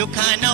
You kind of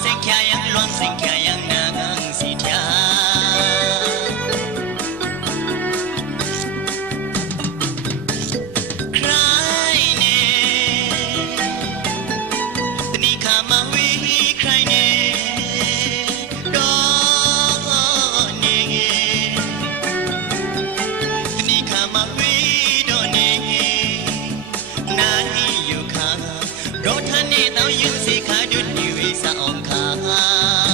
Sing kaya, long sing kaya. ฮันนเต้ายืนสีขาหยุดนิวิสะอองขา